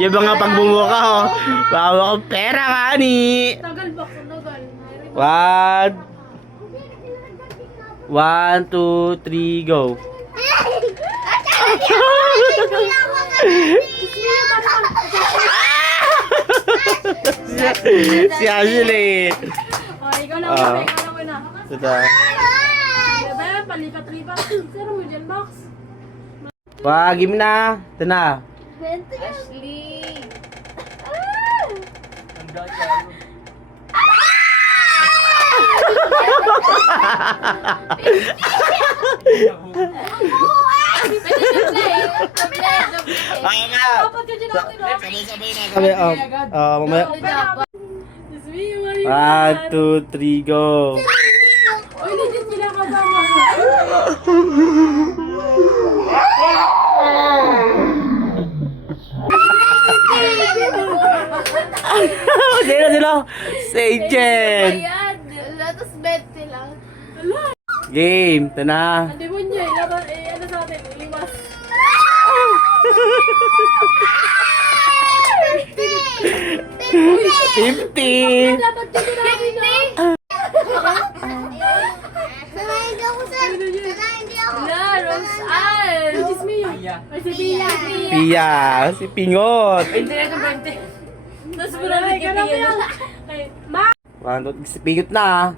Yung mga pagbumuka oh. Bawa ko pera ka ni. Tagal ba? Tagal. One, two, three, go. Si Ashley. Oh, ikaw na muna. Ikaw na muna. Ito. Diba, palipat-lipat. Sino mo dyan, box? Wag, game na. Ito na. Ashley. Dapat ka dyan natin, oh. Sabi, mamaya. Just me, what you One, two, three, go. Uy, legit sila kasama. Sino? Si Agent. Ayan. Tapos 20 lang. Game, ito na. Hindi mo niya, ilaban, ano sa atin, limas. Uy, 50. dapat dito namin na. Wala, Rose Ann. Which is me yun. Ay, si Pia. Pia, si Pingot. 20 na itong 20. Tapos mo na naging Pia. One, two, si Pingot na.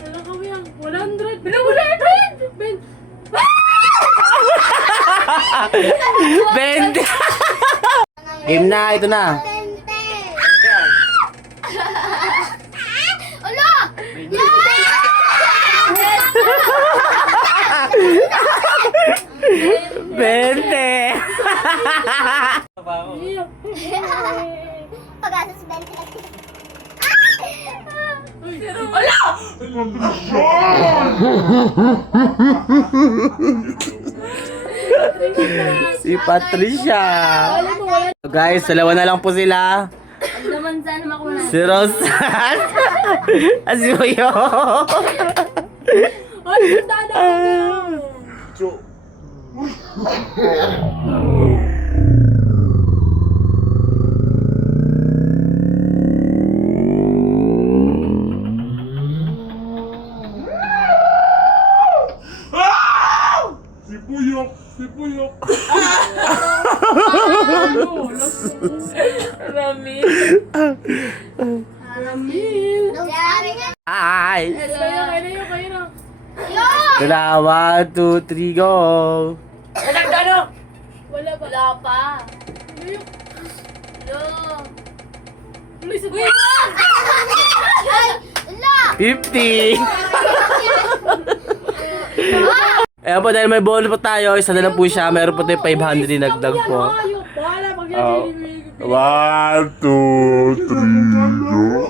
Wala kami ang 100. Bilang 100! 20. Game na, ito na. Bente. Pag-asas 20 lang. Si Patricia. Guys, dalawa na lang po sila. Ano naman sana makuha? Si Rosan. At si Uyo. Ay, punta na! Si Puyok! Ramil. Ay. Kayo na. Ito na, one, two, three, go. Wala pa. Wala pa. Hello. Please, wait! 50. Ayan po, dahil may bonus po tayo, isa na lang po siya. Meron po tayong 500 dinagdag po. Wala, pag Oh. yan. One, two, three, go!